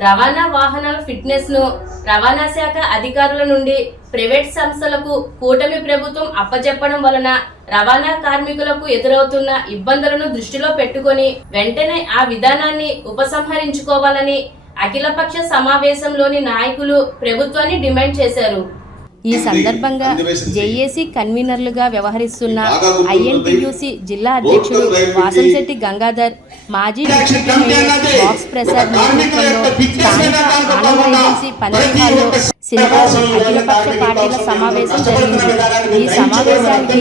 రవాణా వాహనాల ఫిట్నెస్ ను రవాణా శాఖ అధికారుల నుండి ప్రైవేట్ సంస్థలకు కూటమి ప్రభుత్వం అప్పచెప్పడం వలన రవాణా కార్మికులకు ఎదురవుతున్న ఇబ్బందులను దృష్టిలో పెట్టుకొని వెంటనే ఆ విధానాన్ని ఉపసంహరించుకోవాలని అఖిలపక్ష సమావేశంలోని నాయకులు ప్రభుత్వాన్ని డిమాండ్ చేశారు. ఈ సందర్భంగా జేఏసీ కన్వీనర్లుగా వ్యవహరిస్తున్న ఐఎన్టీయూసీ జిల్లా అధ్యక్షుడు వాసంశెట్టి గంగాధర్, మాజీ డిప్యూటీ మేయర్ బాక్స్ ప్రసాద్ నేతృత్వంలో స్థానిక ఆనంద ఏజెన్సీ పన్నెండులో శనివారం అఖిలపక్ష పార్టీల సమావేశం జరిగింది. ఈ సమావేశానికి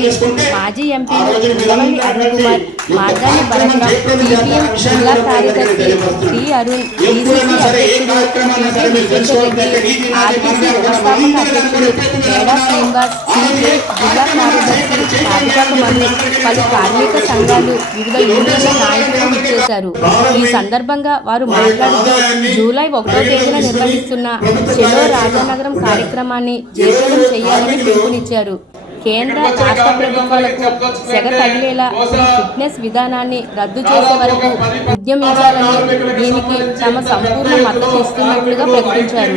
మాజీ ఎంపీలు ముల్లవల్లి అరుణ్ కుమార్, మార్గాని భరత్రామ్, సిపిఎం జిల్లా కార్యదర్శి టి అరుణ్, డీసీసీ అధ్యక్షుడు విజయరెడ్డి, ఆర్టీసీ వ్యవస్థాపక అధ్యక్షుడు మేడా శ్రీనివాస్, సిపిఐ జిల్లా కార్యదర్శి రాధికాకు మల్లి, పలు కార్మిక సంఘాలు, వివిధ యూనియన్ల నాయకులు ఇచ్చేశారు. ఈ సందర్భంగా వారు మాట్లాడుతూ జూలై 1వ తేదీన నిర్వహిస్తున్న చెలో రాజానగరం కార్యక్రమాన్ని జయప్రదం చేయాలని పిలుపునిచ్చారు. కేంద్ర రాష్ట్ర ప్రభుత్వాలకు సెగ తగిలేలా ఈ ఫిట్నెస్ విధానాన్ని రద్దు చేసే వరకు ఉద్యమించాలని, దీనికి తమ సంపూర్ణ మద్దతు ఇస్తున్నట్లుగా ప్రకటించారు.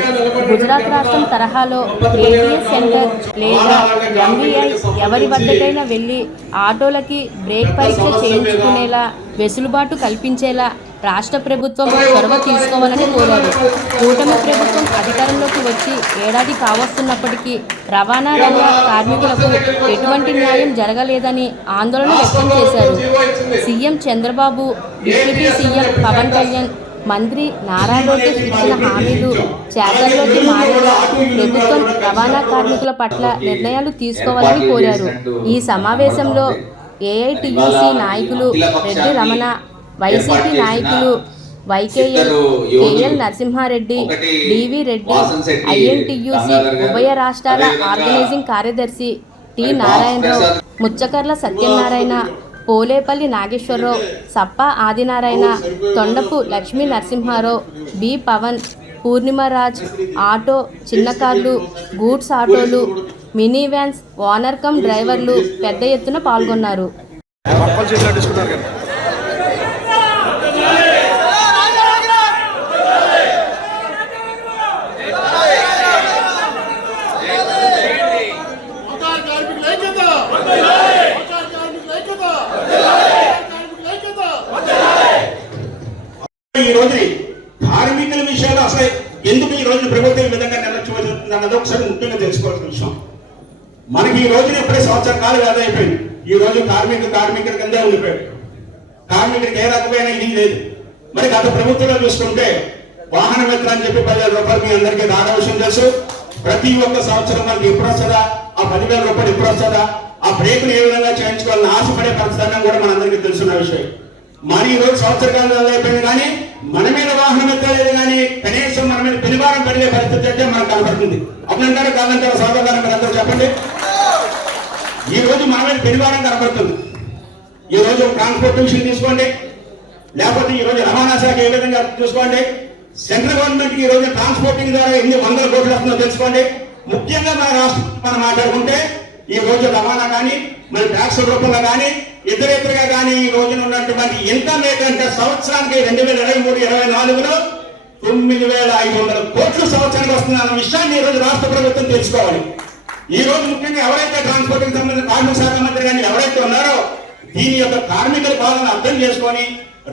గుజరాత్ రాష్ట్రం తరహాలో ఏటీఎస్ సెంటర్ లేదా ఎంవీఐ ఎవరి వద్దకైనా వెళ్లి ఆటోలకి బ్రేక్ పరీక్ష చేయించుకునేలా వెసులుబాటు కల్పించేలా రాష్ట్ర ప్రభుత్వం చొరవ తీసుకోవాలని కోరారు. కూటమి ప్రభుత్వం అధికారంలోకి వచ్చి ఏడాది కావస్తున్నప్పటికీ రవాణా రంగ కార్మికులకు ఎటువంటి న్యాయం జరగలేదని ఆందోళన వ్యక్తం చేశారు. CM Chandrababu, deputy CM Pawan Kalyan, మంత్రి నారా లోకేష్ ఇచ్చిన హామీలు చేతల్లోకి మారేలా ప్రభుత్వం రవాణా కార్మికుల పట్ల నిర్ణయాలు తీసుకోవాలని కోరారు. ఈ సమావేశంలో ఏఐటీయూసీ నాయకులు రెడ్డి రమణ, వైసీపీ నాయకులు YKL, KL Narasimhareddy, DV Reddy, INTUC ఉభయ రాష్ట్రాల ఆర్గనైజింగ్ కార్యదర్శి T Narayanarao, Muchhakarla Satyanarayana, Polepalli Nageswararao, Sappa Adinarayana, Thondapu Lakshmi Narasimharao, B Pavan, Purnimaraj, auto, చిన్న కార్లు, గూడ్స్ ఆటోలు, మినీ వ్యాన్స్ ఓనర్ కమ్ డ్రైవర్లు పెద్ద ఎత్తున పాల్గొన్నారు. ఈ రోజు కార్మికుల విషయాలు అసలు ఎందుకు ఈ రోజు ప్రభుత్వం ఈ విధంగా నిర్లక్ష్యం అవుతుంది అన్నది ఒకసారి ముఖ్యంగా తెలుసుకోవాల్సిన విషయం. మనకి ఈ రోజున ఎప్పుడే సంవత్సరం కాలం వ్యాధి అయిపోయింది. ఈ రోజు కార్మికుల కిందే ఉండిపోయాడు. కార్మికుడికి ఏ రకమైన ఇది లేదు. మరి గత ప్రభుత్వంలో చూసుకుంటే వాహన మిత్ర అని చెప్పి 10,000 రూపాయలు మీ అందరికీ రాగా విషయం తెలుసు. ప్రతి ఒక్క సంవత్సరం మనకి ఎప్పుడు వస్తుందా, ఆ 10,000 రూపాయలు ఎప్పుడు వస్తుందా, ఆ బ్రేకులు ఏ విధంగా చేయించుకోవాలని ఆశపడే పరిస్థితి కూడా మనందరికీ తెలుసున్న విషయం. మరి ఈ రోజు సంవత్సర కాలం అయిపోయింది కానీ మన మీద వాహనం ఎత్తలేదు కానీ కనీసం మన మీద పెనుభారం పడిగే పరిస్థితి అయితే మనకు కనబడుతుంది. అప్పుడంటారు కాదంటారు సోదరులు మీరందరూ చెప్పండి. ఈ రోజు మన మీద పెనుభారం కనబడుతుంది. ఈ రోజు ట్రాన్స్పోర్ట్ విషయం తీసుకోండి, లేకపోతే ఈ రోజు రవాణా శాఖ ఏ విధంగా చూసుకోండి, సెంట్రల్ గవర్నమెంట్ ఈ రోజు ట్రాన్స్పోర్టింగ్ ద్వారా ఎన్ని వందల కోట్లు వస్తుందో తెలుసుకోండి. ముఖ్యంగా మన రాష్ట్రం మనం మాట్లాడుకుంటే ఈ రోజు రవాణా కానీ మన ట్యాక్స్ రూపంలో కానీ ఇతరేతరగా కానీ ఈ రోజున ఉన్నటువంటి ఇన్కమ్ ఏంటంటే సంవత్సరానికి 2023-24లో 9,500 కోట్లు సంవత్సరానికి వస్తుందన్న విషయాన్ని ఈ రోజు రాష్ట్ర ప్రభుత్వం తెలుసుకోవాలి. ఈ రోజు ముఖ్యంగా ఎవరైతే ట్రాన్స్పోర్టింగ్ సంబంధించిన కార్మిక శాఖ మంత్రి కానీ ఎవరైతే ఉన్నారో దీని యొక్క కార్మికుల బాధను అర్థం చేసుకొని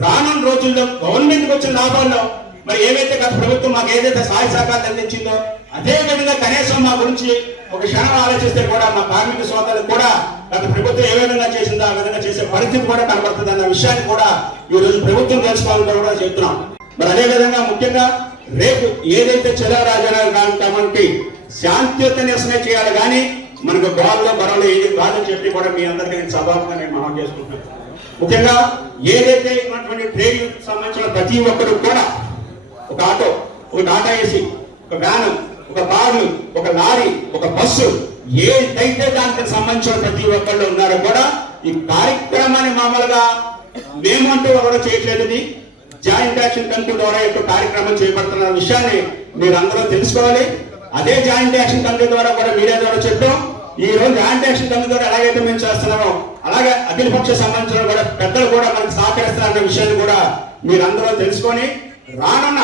రానున్న రోజుల్లో గవర్నమెంట్కి వచ్చిన లాభాల్లో మరి ఏవైతే గత ప్రభుత్వం మాకు ఏదైతే సహాయ సహకారాలు అందించిందో అదే విధంగా కనీసం మా గురించి ఒక క్షణం ఆలోచిస్తే కూడా మా కార్మిక సోదరులకు కూడా గత ప్రభుత్వం ఏ విధంగా చేసిందో ఆ విధంగా చేసే పరిస్థితి కూడా కనబడుతుంది అన్న విషయాన్ని కూడా ఈ రోజు ప్రభుత్వం తెలుసుకోవాలని కూడా చెప్తున్నాం. మరి అదే విధంగా ముఖ్యంగా రేపు ఏదైతే చెలో రాజానగరానికి శాంతియుత నిరసన చేయాలి కానీ మనకు గోల్లో బరంలో ఏది కాదని చెప్పి కూడా మీ అందరికీ నేను సభాముగా నేను మనం చేసుకుంటున్నాను. ముఖ్యంగా ఏదైతే ఉన్నటువంటి ట్రేడ్ సంబంధించిన ప్రతి ఒక్కరు కూడా ఒక ఆటో, ఒక టాటా ఏసీ, ఒక వ్యాన్, ఒక కారు, ఒక లారీ, ఒక బస్సు ఏదైతే దానికి సంబంధించిన ప్రతి ఒక్కళ్ళు ఉన్నారో కూడా ఈ కార్యక్రమాన్ని మామూలుగా మేమంటూ ఎవరో చేయట్లేదు. జాయింట్ యాక్షన్ కమిటీ ద్వారా యొక్క కార్యక్రమం చేపడుతున్న విషయాన్ని మీరు అందరూ తెలుసుకోవాలి. అదే జాయింట్ యాక్షన్ కమిటీ ద్వారా కూడా మీడియా ద్వారా చెప్పాం. ఈ రోజు జాయింట్ యాక్షన్ కమిటీ ద్వారా ఎలాగైతే మేము చేస్తున్నామో అలాగే అఖిలపక్ష సంబంధించిన కూడా పెద్దలు కూడా మనకు సహకరిస్తారన్న విషయాన్ని కూడా మీరందరూ తెలుసుకొని రానున్న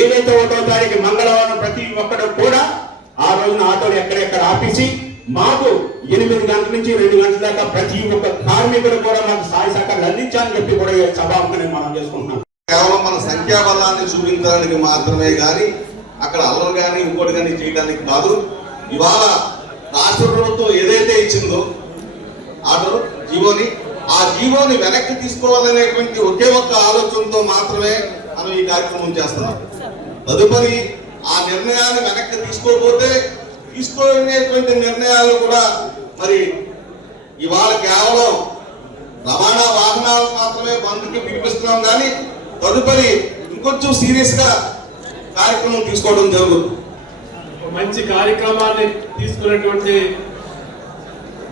ఏదైతే 1వ తారీఖు మంగళవారం ప్రతి ఒక్కరు కూడా ఆ రోజున ఆటోలు ఎక్కడెక్కడ ఆపేసి మాకు 8 గంటల నుంచి 2 గంటల దాకా ప్రతి ఒక్క కార్మికులు కూడా మాకు సహాయ సహకారాలు అందించాలని చెప్పి కూడా ఈ సభాముఖంగా మనం చేసుకుంటున్నాం. కేవలం మన సంఖ్యాబలాన్ని చూపించడానికి మాత్రమే కానీ అక్కడ అల్లరి కానీ ఇంకోటి కానీ చేయడానికి కాదు. ఇవాళ రాష్ట్ర ప్రభుత్వం ఏదైతే ఇచ్చిందో ఆర్డర్ జీవోని, ఆ జీవోని వెనక్కి తీసుకోవాలనేటువంటి ఒకే ఒక్క ఆలోచనతో మాత్రమే మనం ఈ కార్యక్రమం చేస్తున్నాం. తదుపరి ఆ నిర్ణయాన్ని వెనక్కి తీసుకోకపోతే తీసుకునేటువంటి నిర్ణయాలు కూడా మరి ఇవాళ కేవలం రవాణా వాహనాలు మాత్రమే బంద్కి పిలిపిస్తున్నాం కానీ తదుపరి ఇంకొంచెం సీరియస్ గా కార్యక్రమం తీసుకోవడం జరుగుతుంది. మంచి కార్యక్రమాన్ని తీసుకున్నటువంటి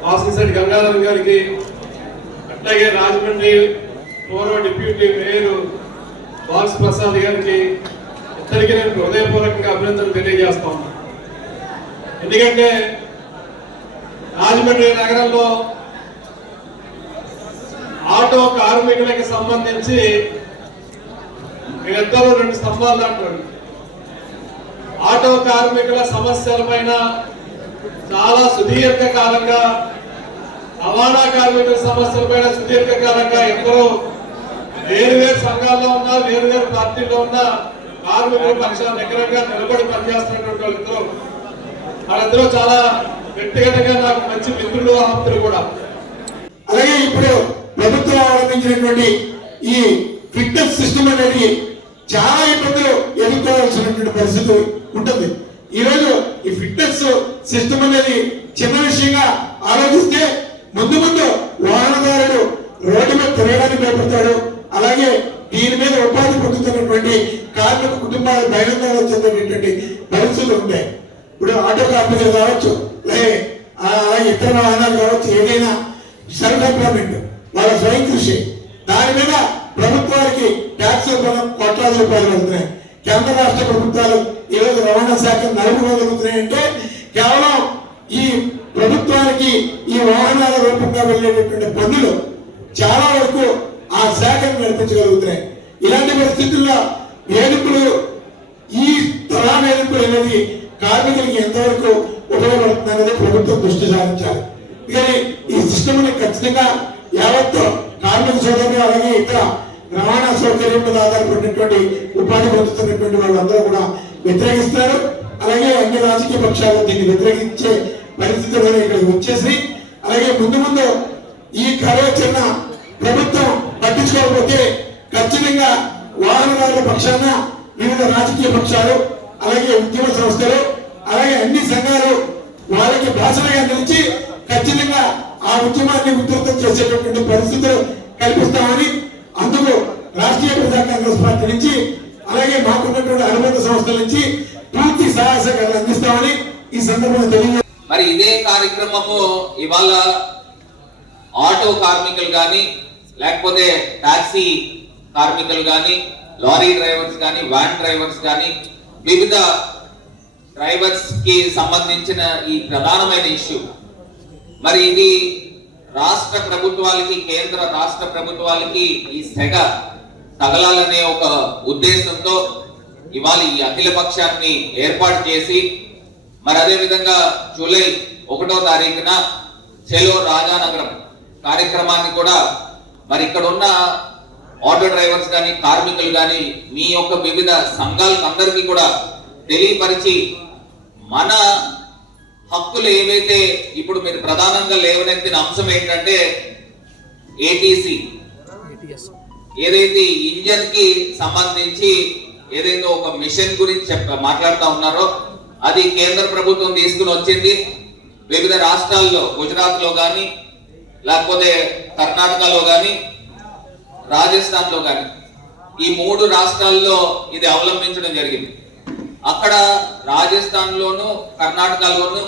వాసనశెట్టి గంగాధర్ గారికి, అట్లాగే రాజమండ్రి పూర్వ డిప్యూటీ మేయర్ బాల్స్ ప్రసాద్ గారికి ఇద్దరికి నేను హృదయపూర్వకంగా అభినందనలు తెలియజేస్తా ఉన్నాను. ఎందుకంటే రాజమండ్రి నగరంలో ఆటో కార్మికులకి సంబంధించి మీరిద్దరూ 2 స్తంభాలు అంటారు. ఆటో కార్మికుల సమస్యల పైన చాలా సుదీర్ఘకాలంగా, రవాణా కార్మికుల సమస్యల పైన సుదీర్ఘకాలంగా ఎందరో వేరువేరు సంఘాల్లో ఉన్న, వేరువేరు పార్టీల్లో ఉన్న కార్మికుల పక్షాన దగ్గరగా నిలబడి పనిచేస్తున్నటువంటి వాళ్ళిద్దరూ చాలా వ్యక్తిగతంగా నాకు మంచి మిత్రులు, ఆప్తులు కూడా. అలాగే ఇప్పుడు ప్రభుత్వం అవలంబించినటువంటి ఈ ఫిట్నెస్ సిస్టమ్ అనేది చాలా ఇబ్బందులు ఎదుర్కోవాల్సినటువంటి పరిస్థితి ఉంటుంది. ఈ రోజు ఈ ఫిట్నెస్ సిస్టమ్ అనేది చిన్న విషయంగా ఆలోచిస్తే ముందు వాహనదారుడు రోడ్డు మీద తిరగడానికి భయపడతాడు. అలాగే దీని మీద ఉపాధి పొందుతున్నటువంటి కార్మిక కుటుంబాలు బహిరంగంగా చెందేటటువంటి పరిస్థితులు ఉంటాయి. ఇప్పుడు ఆటో కార్మికులు కావచ్చు, అలాగే ఇతర వాహనాలు కావచ్చు, ఏదైనా సెల్ఫ్ ఎంప్లాయ్మెంట్ వాళ్ళ స్వయం కృషి, దాని మీద ప్రభుత్వానికి ట్యాక్స్ రూపంలో కోట్లాది రూపాయలు పడుతున్నాయి. కేంద్ర రాష్ట్ర ప్రభుత్వాలు ఈరోజు రవాణా శాఖ నలుపుకోగలుగుతున్నాయంటే కేవలం ఈ ప్రభుత్వానికి ఈ వాహనాల రూపంగా వెళ్ళేటటువంటి పన్నులు చాలా వరకు ఆ శాఖను నడిపించగలుగుతున్నాయి. ఇలాంటి పరిస్థితుల్లో వేడుకలు, ఈ తరా వేడుకలు అనేది కార్మికులకి ఎంతవరకు ఉపయోగపడుతుంది అనేది ప్రభుత్వం దృష్టి సారించాలి. కానీ ఈ సిస్టమ్ ఖచ్చితంగా యావత్తు కార్మిక సోదరులు, అలాగే ఇతర రవాణా సౌకర్యం మీద ఆధారపడినటువంటి ఉపాధి పొందుతున్నటువంటి వాళ్ళందరూ కూడా వ్యతిరేకిస్తారు. అలాగే అన్ని రాజకీయ పక్షాలు దీన్ని వ్యతిరేకించే పరిస్థితుల్లో ఇక్కడికి వచ్చేసి, అలాగే ముందు ఈ కార్యాచరణ ప్రభుత్వం పట్టించుకోకపోతే ఖచ్చితంగా వాహనదారుల పక్షాన వివిధ రాజకీయ పక్షాలు, అలాగే ఉద్యమ సంస్థలు, అలాగే అన్ని సంఘాలు వాళ్ళకి భాషలుగా నిలిచి ఖచ్చితంగా ఆ ఉద్యమాన్ని ఉధృతం చేసేటటువంటి పరిస్థితులు కల్పిస్తామని, అందుకు రాష్ట్రీయ ప్రజా కాంగ్రెస్ పార్టీ నుంచి అలాగే మాకున్నటువంటి అనుబంధ సంస్థల నుంచి పూర్తి సహాయ సహకారాలు అందిస్తామని ఈ సందర్భంగా తెలియజేస్తాం. మరి ఇదే కార్యక్రమము ఇవాళ ఆటో కార్మికులు కానీ, లేకపోతే టాక్సీ కార్మికులు కానీ, లారీ డ్రైవర్స్ కానీ, వ్యాన్ డ్రైవర్స్ కానీ, వివిధ డ్రైవర్స్ కి సంబంధించిన ఈ ప్రధానమైన ఇష్యూ. మరి ఇది రాష్ట్ర ప్రభుత్వాలకి, కేంద్ర రాష్ట్ర ప్రభుత్వాలకి ఈ సెగ తగలాలనే ఒక ఉద్దేశంతో ఇవాళ ఈ అఖిల పక్షాన్ని ఏర్పాటు చేసి, మరి అదే విధంగా జూలై 1వ తారీఖున చెలో రాజానగరం కార్యక్రమాన్ని కూడా మరి ఇక్కడ ఉన్న ఆటో డ్రైవర్స్ కానీ, కార్మికులు కానీ, మీ యొక్క వివిధ సంఘాలకు అందరికీ కూడా తెలియపరిచి మన హక్కులు ఏవైతే ఇప్పుడు మీరు ప్రధానంగా లేవనెత్తిన అంశం ఏంటంటే ఏటీసీ, ఏదైతే ఇంజన్ కి సంబంధించి ఏదైతే ఒక మిషన్ గురించి మాట్లాడుతూ ఉన్నారో అది కేంద్ర ప్రభుత్వం తీసుకుని వచ్చింది. వివిధ రాష్ట్రాల్లో, గుజరాత్ లో కానీ, లేకపోతే కర్ణాటకలో కానీ, రాజస్థాన్ లో కానీ, ఈ 3 రాష్ట్రాల్లో ఇది అవలంబించడం జరిగింది. అక్కడ రాజస్థాన్ లోను, కర్ణాటకలోను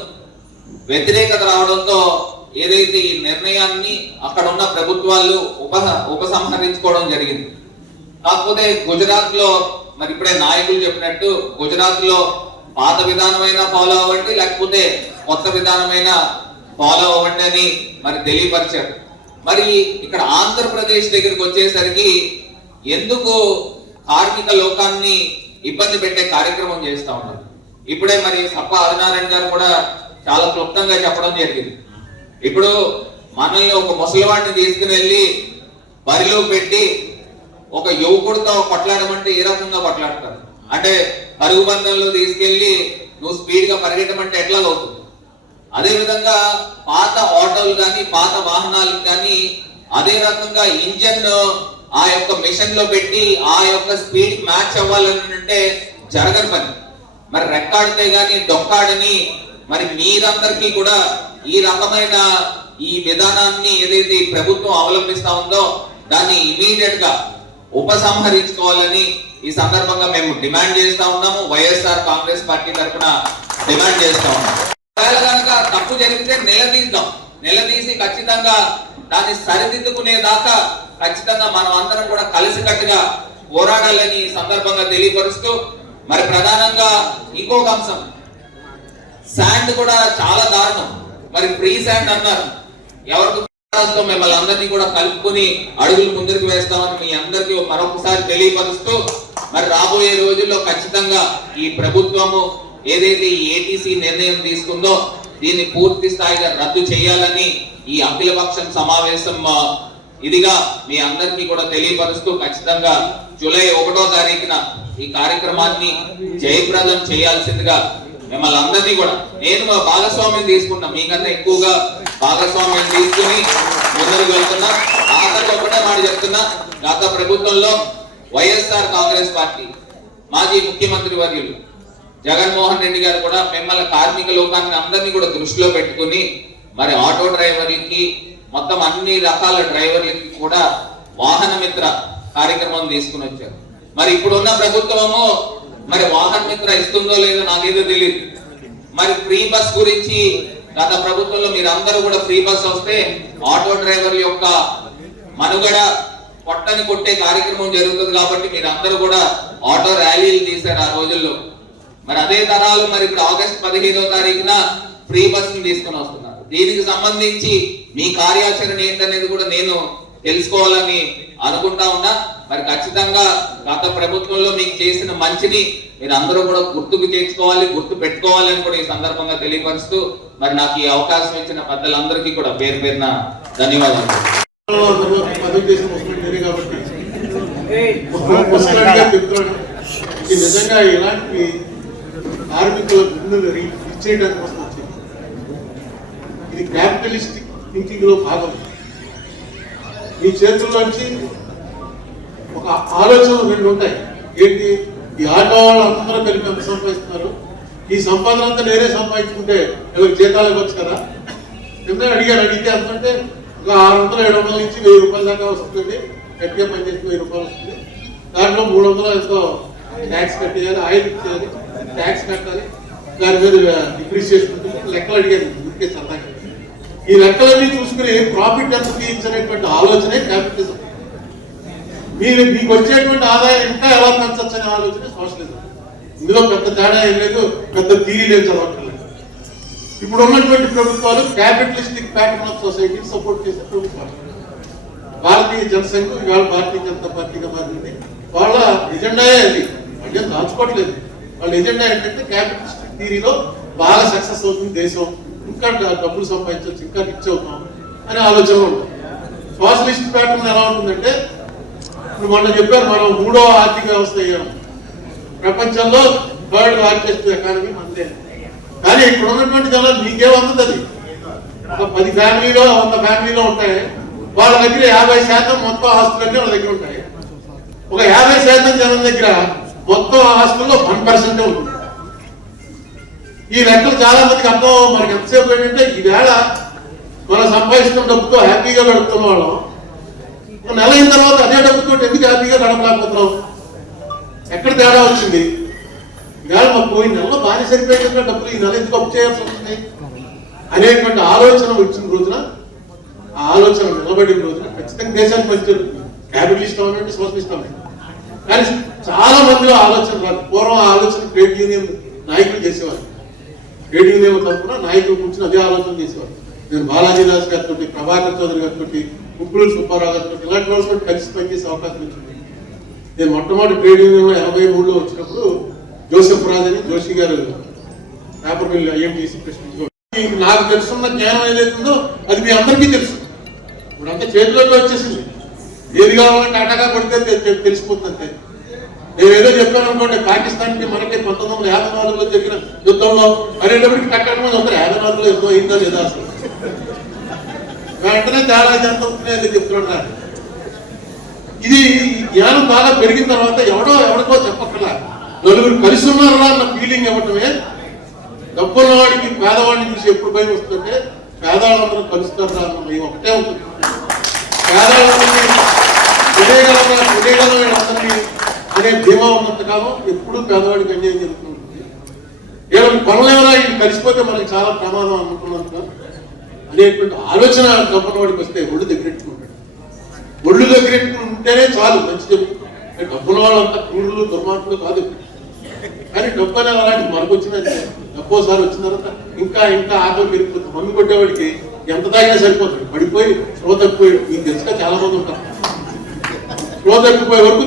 వ్యతిరేకత రావడంతో ఏదైతే ఈ నిర్ణయాన్ని అక్కడ ఉన్న ప్రభుత్వాలు ఉపసంహరించుకోవడం జరిగింది. కాకపోతే గుజరాత్ లో మరి ఇప్పుడే నాయకులు చెప్పినట్టు గుజరాత్ లో పాత విధానమైన ఫాలో అవ్వండి, లేకపోతే కొత్త విధానమైన ఫాలో అవ్వండి అని మరి తెలియపరిచారు. మరి ఇక్కడ ఆంధ్రప్రదేశ్ దగ్గరికి వచ్చేసరికి ఎందుకు కార్మిక లోకాన్ని ఇబ్బంది పెట్టే కార్యక్రమం చేస్తా ఉన్నారు. ఇప్పుడే మరి సప్ప ఆదినారాయణ గారు కూడా చాలా క్లుప్తంగా చెప్పడం జరిగింది. ఇప్పుడు మనల్ని ఒక ముసలివాడిని తీసుకుని వెళ్ళి బరిలో పెట్టి ఒక యువకుడితో కొట్లాడమంటే ఏ రకంగా కొట్లాడతారు? అంటే పరుగు బంధంలో తీసుకెళ్లి నువ్వు స్పీడ్ గా పరిగెట్టమంటే ఎట్లా అవుతుంది? అదే విధంగా పాత ఆటోలు కానీ పాత వాహనాలకు కానీ అదే రకంగా ఇంజన్ ఆ యొక్క మిషన్ లో పెట్టి ఆ యొక్క స్పీడ్ మ్యాచ్ అవ్వాలని అంటే జరగని పని. మరి రెక్కాడితే గాని డొక్కాడని మరి మీరందరికీ కూడా ఈ రకమైన ఈ విధానాన్ని ఏదైతే ఈ ప్రభుత్వం అవలంబిస్తా ఉందో దాన్ని ఇమీడియట్ గా ఉపసంహరించుకోవాలని ఈ సందర్భంగా మేము డిమాండ్ చేస్తా ఉన్నాము. వైఎస్ఆర్ కాంగ్రెస్ పార్టీ తరఫున డిమాండ్ చేస్తా ఉన్నాం. ఒకవేళ కనుక తప్పు జరిగితే నిలదీసి ఖచ్చితంగా దాన్ని సరిదిద్దుకునేదాకా ఖచ్చితంగా మనం అందరం కూడా కలిసికట్టుగా పోరాడాలని ఈ సందర్భంగా తెలియపరుస్తూ, మరి ప్రధానంగా ఇంకొక అంశం శాండ్ కూడా చాలా దారుణం. మరి ఫ్రీ శాండ్ అన్నారు, ఎవరికి మిమ్మల్ని అందరినీ కూడా కలుపుకుని అడుగులు ముందుకు వేస్తామని మీ అందరికీ మరొకసారి తెలియపరుస్తూ, మరి రాబోయే రోజుల్లో ఖచ్చితంగా ఈ ప్రభుత్వము ఏదైతే ఈ ఏటీసీ నిర్ణయం తీసుకుందో దీన్ని పూర్తి స్థాయిగా రద్దు చేయాలని ఈ అఖిలపక్షం సమావేశం ఇదిగా మీ అందరికీ కూడా తెలియపరుస్తూ ఖచ్చితంగా జూలై 1వ తారీఖున ఈ కార్యక్రమాన్ని జయప్రదం చేయాల్సిందిగా మిమ్మల్ని అందరినీ కూడా నేను భాగస్వామ్యం తీసుకున్నా, మీకన్నా ఎక్కువగా భాగస్వామ్యం తీసుకుని ముందుకు వెళ్తున్నా. ఆఖరికి ఒకటే మాట చెప్తున్నా, గత ప్రభుత్వంలో వైఎస్ఆర్ కాంగ్రెస్ పార్టీ మాజీ ముఖ్యమంత్రి వర్యులు జగన్మోహన్ రెడ్డి గారు కూడా మిమ్మల్ని కార్మిక లోకాన్ని అందరినీ కూడా దృష్టిలో పెట్టుకుని మరి ఆటో డ్రైవర్లకి మొత్తం అన్ని రకాల డ్రైవర్లకి కూడా వాహన మిత్ర కార్యక్రమం తీసుకుని వచ్చారు. మరి ఇప్పుడున్న ప్రభుత్వము మరి వాహన మిత్ర ఇస్తుందో లేదో నాకేదో తెలియదు. మరి ఫ్రీ బస్ గురించి గత ప్రభుత్వంలో మీరందరూ కూడా ఫ్రీ బస్ వస్తే ఆటో డ్రైవర్ల యొక్క మనుగడ పొట్టని కొట్టే కార్యక్రమం జరుగుతుంది కాబట్టి మీరందరూ కూడా ఆటో ర్యాలీలు తీశారు ఆ రోజుల్లో. మరి అదే తరాలు మరి ఇప్పుడు ఆగస్టు 15వ తారీఖున ఫ్రీ బస్ ని తీసుకుని వస్తున్నారు. దీనికి సంబంధించి మీ కార్యాచరణ ఏంటనేది కూడా నేను తెలుసుకోవాలని అనుకుంటా ఉన్నా. మరి ఖచ్చితంగా గత ప్రభుత్వంలో మీకు చేసిన మంచిని మీరు అందరూ కూడా గుర్తుకు తెచ్చుకోవాలి, గుర్తు పెట్టుకోవాలని కూడా ఈ సందర్భంగా తెలియపరుస్తూ, మరి నాకు ఈ అవకాశం ఇచ్చిన పెద్దలందరికీ కూడా పేరు పేరున ధన్యవాదాలు. నిజంగా ఇలాంటి కార్మికుల బిల్లులు ఇచ్చేయడానికి కోసం వచ్చింది. ఇది క్యాపిటలిస్టిక్ థింకింగ్ లో భాగం. మీ చేతుల్లోంచి ఒక ఆలోచన రెండు ఉంటాయి. ఏంటి? ఈ ఆటో వాళ్ళు అందరూ కలిపి ఎంత సంపాదిస్తున్నారు, ఈ సంపాదన అంతా నేనే సంపాదించుకుంటే ఎవరికి జీతాలు ఇవ్వచ్చు కదా. కింద అడిగితే అంతంటే ఒక 600 700 నుంచి 1000 రూపాయల దాకా వస్తుంది. గట్టిగా పనిచేసి 1000 రూపాయలు వస్తుంది. దాంట్లో 300 ఎంతో ట్యాక్స్ కట్టేయాలి, ఆయిల్ ఇచ్చేయాలి, ట్యాక్స్ కట్టాలి, దాని మీద డిప్రిసియేషన్ ఉంటుంది. లెక్కలు అడిగేది ఊరికే సరదాగా. ఈ లెక్కలన్నీ చూసుకుని ప్రాఫిట్ ఎంత తీయించనేటువంటి ఆలోచనే క్యాపిటలిజం. మీకు వచ్చేటువంటి ఆదాయం ఇంకా ఎలా పెంచచ్చు అనే ఆలోచనే సోషలిజం. ఇందులో పెద్ద తేడా ఏం లేదు, పెద్ద థీరీ లేదు చదవట్లేదు. ఇప్పుడు ఉన్నటువంటి ప్రభుత్వాలు క్యాపిటలిస్టిక్ ప్యాటర్న్ ఆఫ్ సొసైటీని సపోర్ట్ చేసే ప్రభుత్వాలు. భారతీయ జనసంఘ ఇవాళ భారతీయ జనతా పార్టీగా మారింది. వాళ్ళ ఎజెండాయే అది, అంటే దాచుకోవట్లేదు. వాళ్ళ ఎజెండా ఏంటంటే క్యాపిటలిస్టిక్ థీరీలో బాగా సక్సెస్ అవుతుంది దేశం, ఇంకా డబ్బులు సంపాదించవచ్చు, ఇంకా రిచ్ అవుతాం అనే ఆలోచన ఉంటుంది. సోషలిస్ట్ ప్యాటర్న్ ఎలా ఉంటుందంటే, ఇప్పుడు మొన్న చెప్పారు మనం 3వ ఆర్థిక వ్యవస్థ అయ్యాం, ప్రపంచంలో 3rd లార్జెస్ట్ ఎకానమీ అంతే. కానీ ఇక్కడ ఉన్నటువంటి జనాలు మీకేమంది, అది ఒక 10 ఫ్యామిలీలో 100 ఫ్యామిలీలో ఉంటాయి. వాళ్ళ దగ్గర 50% మొత్తం ఆస్తులన్నీ వాళ్ళ దగ్గర ఉంటాయి. ఒక 50% జనం దగ్గర మొత్తం ఆస్తుల్లో 1% ఉంటుంది. ఈ లెక్కలు చాలా మందికి అర్థం. మనకి ఎంతసేపు ఏంటంటే, ఈవేళ మనం సంపాదిస్తున్న డబ్బుతో హ్యాపీగా గడుపుతున్న వాళ్ళం, నెల అయిన తర్వాత అదే డబ్బుతో ఎందుకు హ్యాపీగా గడపలేకపోతున్నాం? ఎక్కడ తేడా వచ్చింది? ఈవేళ మాకు పోయిన నెలలో బాగా సరిపోయేటువంటి డబ్బులు ఈ నెల ఎందుకు అప్పు చేయాల్సి వస్తుంది అనేటువంటి ఆలోచన వచ్చిన రోజున, ఆ ఆలోచన నిలబడిన రోజున ఖచ్చితంగా దేశానికి మంచి జరుగుతుంది. క్యాపిటలిస్ట్ అవ్వండి, సోషలిస్ట్ అవ్వండి. కానీ చాలా మందిలో ఆలోచన రాదు. పూర్వం ఆ ఆలోచన ట్రేడ్ యూనియన్ నాయకులు చేసేవారు. ట్రేడ్ యూనియన్ తరఫున నాయకులు కూర్చొని అదే ఆలోచన చేసేవారు. నేను బాలాజీ దాస్ గారితో, ప్రభాకర్ చౌదరి గారితో, ఉప్పులూరు సుబ్బారావు గారితో, ఇలాంటి వాళ్ళతో కలిసి పనిచేసే అవకాశం వచ్చింది. నేను మొట్టమొదటి ట్రేడ్ యూనియన్ 83లో వచ్చినప్పుడు జోసెఫ్ రాజ్ అని జోషి గారు పేపర్ మిల్ ఐఎంటీసీ ప్రెసిడెంట్. నాకు తెలుసున్న జ్ఞానం ఏదైతుందో అది మీ అందరికీ తెలుసు. ఇప్పుడంతా చేతిలోకి వచ్చేసింది. ఏది కావాలంటే అటగా పడితే తెలిసిపోతుంది. నేను ఏదో చెప్పాను అనుకోండి, పాకిస్తాన్కి మనకి 1954లో జరిగిన యుద్ధంలో అనేటప్పటికి కట్టడం అందరూ 54లో యుద్ధం అయిందా లేదా అసలు వెంటనే చాలా ఎంత అవుతున్నాయని చెప్తున్నారు. ఇది జ్ఞానం బాగా పెరిగిన తర్వాత ఎవరికో చెప్పక్కర్లా, నలుగురు కలిసి ఉన్నారా అన్న ఫీలింగ్ ఇవ్వటమే. డబ్బున్న వాడికి పేదవాడిని చూసి ఎప్పుడు భయం వస్తుంటే పేదవాళ్ళందరూ కలుస్తారా అన్న భయం ఒకటే ఉంటుంది. పేదవాళ్ళందరినీ అందరినీ అనే ధీమా ఉన్నంత కాలం ఎప్పుడూ పేదవాడికి అన్యాయం జరుగుతుంది. ఏమైనా కొనలేవరా ఇది కలిసిపోతే మనకి చాలా ప్రమాదం అనుకున్నంత అనేటువంటి ఆలోచన డబ్బున్న వాడికి వస్తే ఒళ్ళు దగ్గరెట్టుకుంటాడు. ఒళ్ళు దగ్గరెట్టుకుంటేనే చాలు మంచి చెప్తుంది. డబ్బున్న వాళ్ళంతా క్రూరులు దుర్మార్గులు కాదు. కానీ డబ్బు అనే అలాంటి మనకు వచ్చిందంటే డబ్బోసారి వచ్చిన తర్వాత ఇంకా ఆకలి పెరిగిపోతుంది. మందు కొట్టేవాడికి ఎంత తాగినా సరిపోతుంది, పడిపోయి స్లో తప్పిపోయి. మీకు తెలుసుగా చాలా మంది ఉంటారు, స్లో తప్పిపోయే వరకు